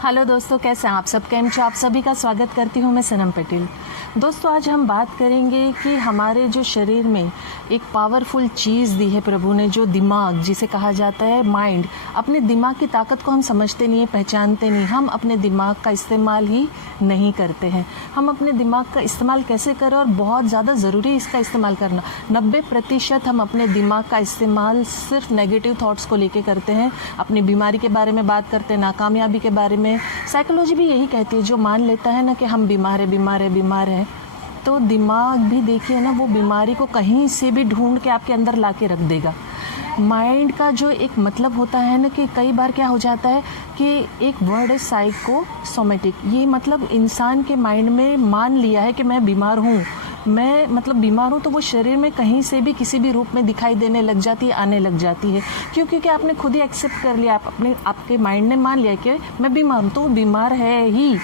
Hello दोस्तों, कैसे हैं आप सब? कैम छो? आप सभी का स्वागत करती हूँ मैं सनम पटेल। दोस्तों, आज हम बात करेंगे कि हमारे जो शरीर में एक पावरफुल चीज़ दी है प्रभु ने, जो दिमाग जिसे कहा जाता है माइंड। अपने दिमाग की ताकत को हम समझते नहीं है, पहचानते नहीं। हम अपने दिमाग का इस्तेमाल ही नहीं करते हैं। हम अपने दिमाग का इस्तेमाल कैसे करें, और बहुत ज़्यादा ज़रूरी है इसका इस्तेमाल करना। 90% हम अपने दिमाग का इस्तेमाल सिर्फ नेगेटिव थॉट्स को लेके करते हैं। अपनी बीमारी के बारे में बात करते हैं, नाकामयाबी के बारे में। साइकोलॉजी भी यही कहती है, जो मान लेता है ना कि हम बीमार है, तो दिमाग भी देखिए ना, वो बीमारी को कहीं से भी ढूंढ के आपके अंदर ला के रख देगा। माइंड का जो एक मतलब होता है ना, कि कई बार क्या हो जाता है कि एक वर्ड है साइकोसोमेटिक। ये मतलब इंसान के माइंड में मान लिया है कि मैं बीमार हूँ, बीमार हूँ, तो वो शरीर में कहीं से भी किसी भी रूप में दिखाई देने लग जाती है, आने लग जाती है। क्योंकि आपने खुद ही एक्सेप्ट कर लिया, आपके माइंड ने मान लिया कि मैं बीमार हूँ, तो वो बीमार है ही।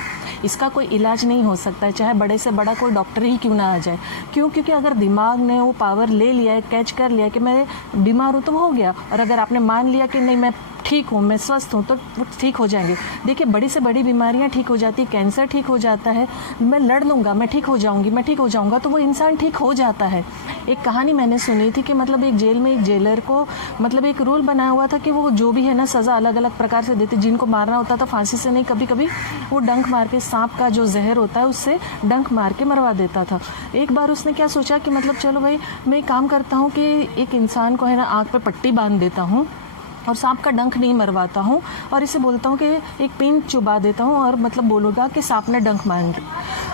इसका कोई इलाज नहीं हो सकता है, चाहे बड़े से बड़ा कोई डॉक्टर ही क्यों ना आ जाए। क्योंकि अगर दिमाग ने वो पावर ले लिया है, कैच कर लिया कि मैं बीमार हूँ, तो हो गया। और अगर आपने मान लिया कि नहीं, मैं ठीक हूँ, मैं स्वस्थ हूँ, तो वो ठीक हो जाएंगे। देखिए, बड़ी से बड़ी बीमारियाँ ठीक हो जाती, कैंसर ठीक हो जाता है। मैं लड़ लूँगा, मैं ठीक हो जाऊँगा, तो वो इंसान ठीक हो जाता है। एक कहानी मैंने सुनी थी कि एक जेल में एक जेलर को एक रूल बनाया हुआ था कि वो जो भी है ना, सज़ा अलग अलग प्रकार से देते। जिनको मारना होता था फांसी से नहीं, कभी कभी वो डंक मार के, सांप का जो जहर होता है उससे डंक मार के मरवा देता था। एक बार उसने क्या सोचा कि चलो भाई, मैं एक काम करता हूँ कि एक इंसान को है ना आँख पे पट्टी बांध देता हूँ, और सांप का डंक नहीं मरवाता हूँ, और इसे बोलता हूँ कि एक पिन चुबा देता हूँ, और बोलूँगा कि सांप ने डंक मार।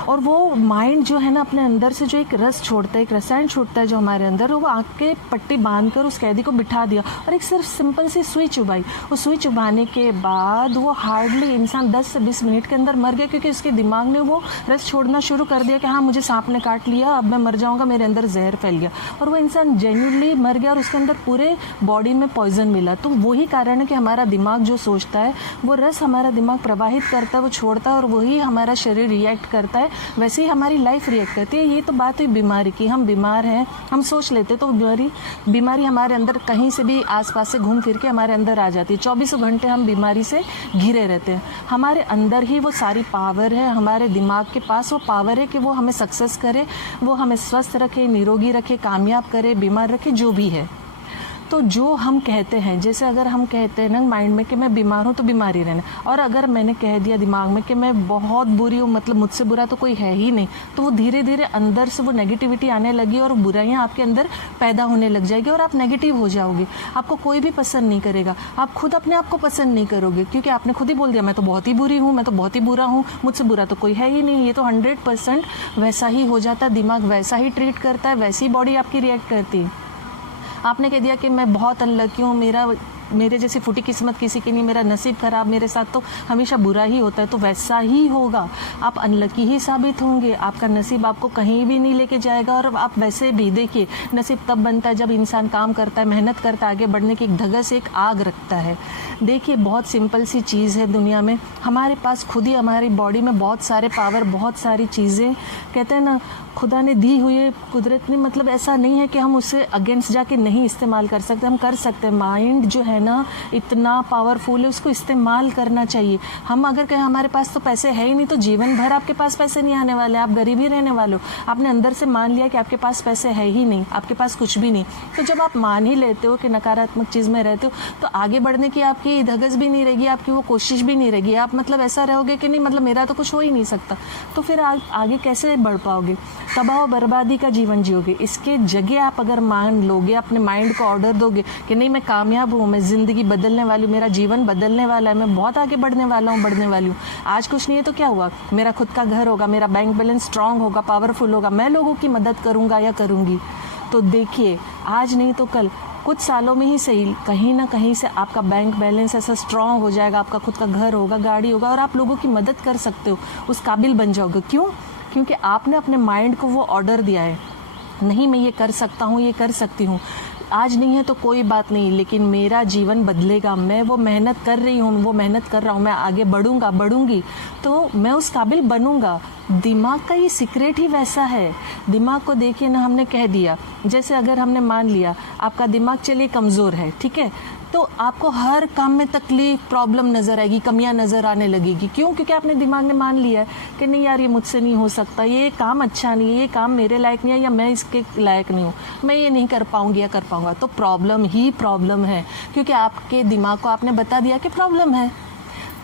और वो माइंड जो है ना, अपने अंदर से जो एक रस छोड़ता है, एक रसायन छूटता है जो हमारे अंदर, वो आँख के पट्टी बांधकर उस कैदी को बिठा दिया, और एक सिर्फ सिंपल सी सुई चुभाई। वो सुई चुभाने के बाद वो हार्डली इंसान 10 से 20 मिनट के अंदर मर गया, क्योंकि उसके दिमाग ने वो रस छोड़ना शुरू कर दिया कि हाँ, मुझे सांप ने काट लिया, अब मैं मर जाऊँगा, मेरे अंदर जहर फैल गया। और वो इंसान जेन्युइनली मर गया, और उसके अंदर पूरे बॉडी में पॉइजन मिला। तो वही कारण है कि हमारा दिमाग जो सोचता है, वो रस हमारा दिमाग प्रवाहित करता है, वो छोड़ता है, और वही हमारा शरीर रिएक्ट करता है, वैसे ही हमारी लाइफ रिएक्ट करती है। ये तो बात हुई बीमारी की। हम बीमार हैं, हम सोच लेते तो बीमारी हमारे अंदर कहीं से भी आसपास से घूम फिर के हमारे अंदर आ जाती है। 24 घंटे हम बीमारी से घिरे रहते हैं। हमारे अंदर ही वो सारी पावर है, हमारे दिमाग के पास वो पावर है कि वो हमें सक्सेस करे, वो हमें स्वस्थ रखे, निरोगी रखे, कामयाब करे, बीमार रखे, जो भी है। तो जो हम कहते हैं, जैसे अगर हम कहते हैं ना माइंड में कि मैं बीमार हूँ, तो बीमारी रहना, और अगर मैंने कह दिया दिमाग में कि मैं बहुत बुरी हूँ, मुझसे बुरा तो कोई है ही नहीं, तो वो धीरे धीरे अंदर से वो नेगेटिविटी आने लगी, और बुराइयाँ आपके अंदर पैदा होने लग जाएगी, और आप नेगेटिव हो जाओगे। आपको कोई भी पसंद नहीं करेगा, आप खुद अपने आप को पसंद नहीं करोगे, क्योंकि आपने खुद ही बोल दिया मैं तो बहुत ही बुरी हूँ, मैं तो बहुत ही बुरा हूँ, मुझसे बुरा तो कोई है ही नहीं। ये तो 100% वैसा ही हो जाता है, दिमाग वैसा ही ट्रीट करता है, वैसी बॉडी आपकी रिएक्ट करती है। आपने कह दिया कि मैं बहुत अनलकी हूँ, मेरे जैसी फूटी किस्मत किसी की नहीं, मेरा नसीब खराब, मेरे साथ तो हमेशा बुरा ही होता है, तो वैसा ही होगा। आप अनलकी ही साबित होंगे, आपका नसीब आपको कहीं भी नहीं लेके जाएगा। और आप वैसे भी देखिए, नसीब तब बनता है जब इंसान काम करता है, मेहनत करता है, आगे बढ़ने की एक धगस, एक आग रखता है। देखिए, बहुत सिंपल सी चीज़ है दुनिया में, हमारे पास खुद ही हमारी बॉडी में बहुत सारे पावर, बहुत सारी चीज़ें, कहते हैं ना, खुदा ने दी हुई है, कुदरत ने, ऐसा नहीं है कि हम उसे अगेंस्ट जाके नहीं इस्तेमाल कर सकते, हम कर सकते हैं। माइंड जो है ना, इतना पावरफुल है, उसको इस्तेमाल करना चाहिए। हम अगर कहें हमारे पास तो पैसे है ही नहीं, तो जीवन भर आपके पास पैसे नहीं आने वाले, आप गरीब ही रहने वाले हो। आपने अंदर से मान लिया कि आपके पास पैसे है ही नहीं, आपके पास कुछ भी नहीं। तो जब आप मान ही लेते हो कि नकारात्मक चीज़ में रहते हो, तो आगे बढ़ने की आपकी धगस भी नहीं रहेगी, आपकी वो कोशिश भी नहीं रहेगी। आप ऐसा रहोगे कि नहीं, मेरा तो कुछ हो ही नहीं सकता, तो फिर आगे कैसे बढ़ पाओगे? तबाह बर्बादी का जीवन जियोगे। इसके जगह आप अगर मान लोगे, अपने माइंड को ऑर्डर दोगे कि नहीं, मैं कामयाब हूँ, मैं ज़िंदगी बदलने वाली हूँ, मेरा जीवन बदलने वाला है, मैं बहुत आगे बढ़ने वाली हूँ। आज कुछ नहीं है तो क्या हुआ, मेरा खुद का घर होगा, मेरा बैंक बैलेंस स्ट्रांग होगा, पावरफुल होगा, मैं लोगों की मदद करूँगा या करूँगी। तो देखिए, आज नहीं तो कल, कुछ सालों में ही सही, कहीं ना कहीं से आपका बैंक बैलेंस ऐसा स्ट्रांग हो जाएगा, आपका खुद का घर होगा, गाड़ी होगा, और आप लोगों की मदद कर सकते हो, उस काबिल बन जाओगे। क्यों? क्योंकि आपने अपने माइंड को वो ऑर्डर दिया है, नहीं मैं ये कर सकता हूँ, ये कर सकती हूँ। आज नहीं है तो कोई बात नहीं, लेकिन मेरा जीवन बदलेगा, मैं वो मेहनत कर रही हूँ, वो मेहनत कर रहा हूँ, मैं आगे बढ़ूंगी, तो मैं उस काबिल बनूंगा। दिमाग का ये सीक्रेट ही वैसा है। दिमाग को देखिए ना, हमने कह दिया, जैसे अगर हमने मान लिया आपका दिमाग चलिए कमज़ोर है, ठीक है, तो आपको हर काम में तकलीफ, प्रॉब्लम नज़र आएगी, कमियां नज़र आने लगेगी। क्यों? क्योंकि आपने दिमाग ने मान लिया है कि नहीं यार, ये मुझसे नहीं हो सकता, ये काम अच्छा नहीं है, ये काम मेरे लायक नहीं है, या मैं इसके लायक नहीं हूँ, मैं ये नहीं कर पाऊँगी या कर पाऊँगा। तो प्रॉब्लम ही प्रॉब्लम है, क्योंकि आपके दिमाग को आपने बता दिया कि प्रॉब्लम है।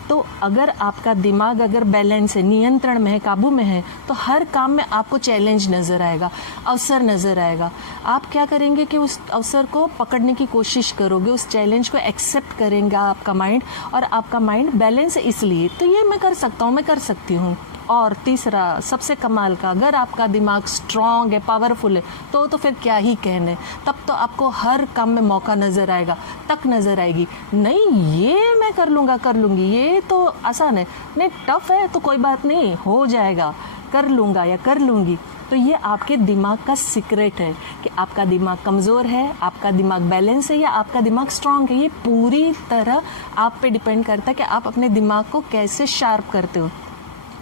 तो अगर आपका दिमाग अगर बैलेंस है, नियंत्रण में है, काबू में है, तो हर काम में आपको चैलेंज नज़र आएगा, अवसर नज़र आएगा। आप क्या करेंगे कि उस अवसर को पकड़ने की कोशिश करोगे, उस चैलेंज को एक्सेप्ट करेगा आपका माइंड, और आपका माइंड बैलेंस है इसलिए तो ये मैं कर सकता हूँ, मैं कर सकती हूँ। और तीसरा सबसे कमाल का, अगर आपका दिमाग स्ट्रांग है, पावरफुल है, तो फिर क्या ही कहने, तब तो आपको हर काम में मौका नज़र आएगा, तक नज़र आएगी। नहीं ये मैं कर लूँगा, कर लूँगी, ये तो आसान है, नहीं टफ है तो कोई बात नहीं, हो जाएगा, कर लूँगा या कर लूँगी। तो ये आपके दिमाग का सीक्रेट है कि आपका दिमाग कमज़ोर है, आपका दिमाग बैलेंस है, या आपका दिमाग स्ट्रांग है। ये पूरी तरह आप पे डिपेंड करता है कि आप अपने दिमाग को कैसे शार्प करते हो,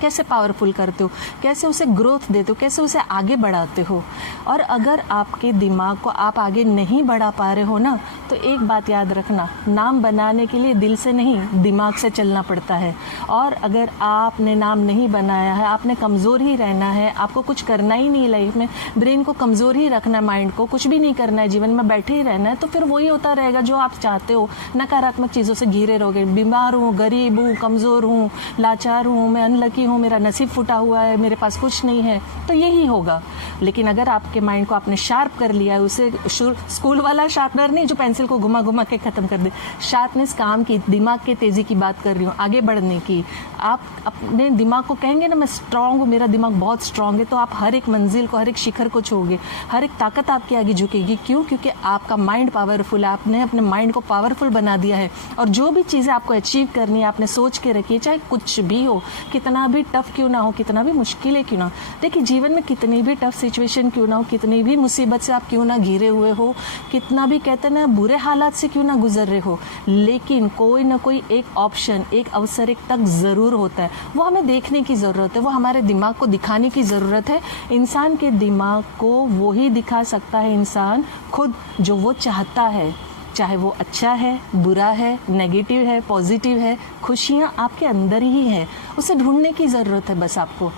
कैसे पावरफुल करते हो, कैसे उसे ग्रोथ देते हो, कैसे उसे आगे बढ़ाते हो। और अगर आपके दिमाग को आप आगे नहीं बढ़ा पा रहे हो ना, तो एक बात याद रखना, नाम बनाने के लिए दिल से नहीं, दिमाग से चलना पड़ता है। और अगर आपने नाम नहीं बनाया है, आपने कमज़ोर ही रहना है, आपको कुछ करना ही नहीं लाइफ में, ब्रेन को कमज़ोर ही रखना है, माइंड को कुछ भी नहीं करना है, जीवन में बैठे ही रहना है, तो फिर वही होता रहेगा जो आप चाहते हो। नकारात्मक चीज़ों से घिरे रहोगे, बीमार हूँ, गरीब हूँ, कमज़ोर हूँ, लाचार हूँ, मैं अनलकी हूँ, मेरा नसीब फूटा हुआ है, मेरे पास कुछ नहीं है, तो यही होगा। लेकिन अगर आपके माइंड को आपने शार्प कर लिया है, उसे स्कूल वाला शार्पनर नहीं जो पेंसिल को घुमा घुमा के ख़त्म कर दे, शार्पनेस काम की, दिमाग के तेज़ी की बात कर रही हूँ, आगे बढ़ने की। आप अपने दिमाग को कहेंगे ना मैं स्ट्रांग हूँ, मेरा दिमाग बहुत स्ट्रांग है, तो आप हर एक मंजिल को, हर एक शिखर को छूओगे, हर एक ताकत आपके आगे झुकेगी। क्यों? क्योंकि आपका माइंड पावरफुल है, आपने अपने माइंड को पावरफुल बना दिया है। और जो भी चीज़ें आपको अचीव करनी है, आपने सोच के रखी है, चाहे कुछ भी हो, कितना भी टफ क्यों ना हो, कितना भी मुश्किलें क्यों ना हो। देखिए जीवन में कितनी भी टफ सिचुएशन क्यों ना हो, कितनी भी मुसीबत से आप क्यों ना घिरे हुए हो, कितना भी कहते हैं ना बुरे हालात से क्यों ना गुजर रहे हो, लेकिन कोई ना कोई एक ऑप्शन, एक अवसर, एक तक ज़रूर होता है। वो हमें देखने की ज़रूरत है, वो हमारे दिमाग को दिखाने की ज़रूरत है। इंसान के दिमाग को वो ही दिखा सकता है इंसान खुद, जो वो चाहता है, चाहे वो अच्छा है, बुरा है, नेगेटिव है, पॉजिटिव है, खुशियाँ आपके अंदर ही है, उसे ढूंढने की ज़रूरत है बस आपको।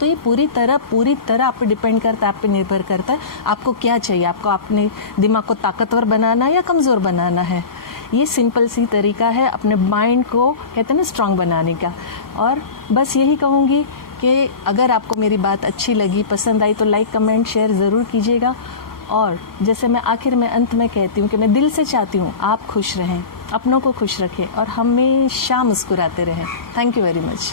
तो ये पूरी तरह आप पे डिपेंड करता है, आप पे निर्भर करता है, आपको क्या चाहिए, आपको अपने दिमाग को ताकतवर बनाना है या कमज़ोर बनाना है। ये सिंपल सी तरीका है अपने माइंड को कहते हैं ना स्ट्रांग बनाने का। और बस यही कहूँगी कि अगर आपको मेरी बात अच्छी लगी, पसंद आई, तो लाइक, कमेंट, शेयर ज़रूर कीजिएगा। और जैसे मैं आखिर में, अंत में कहती हूँ कि मैं दिल से चाहती हूँ आप खुश रहें, अपनों को खुश रखें और हमेशा मुस्कुराते रहें। Thank you very much.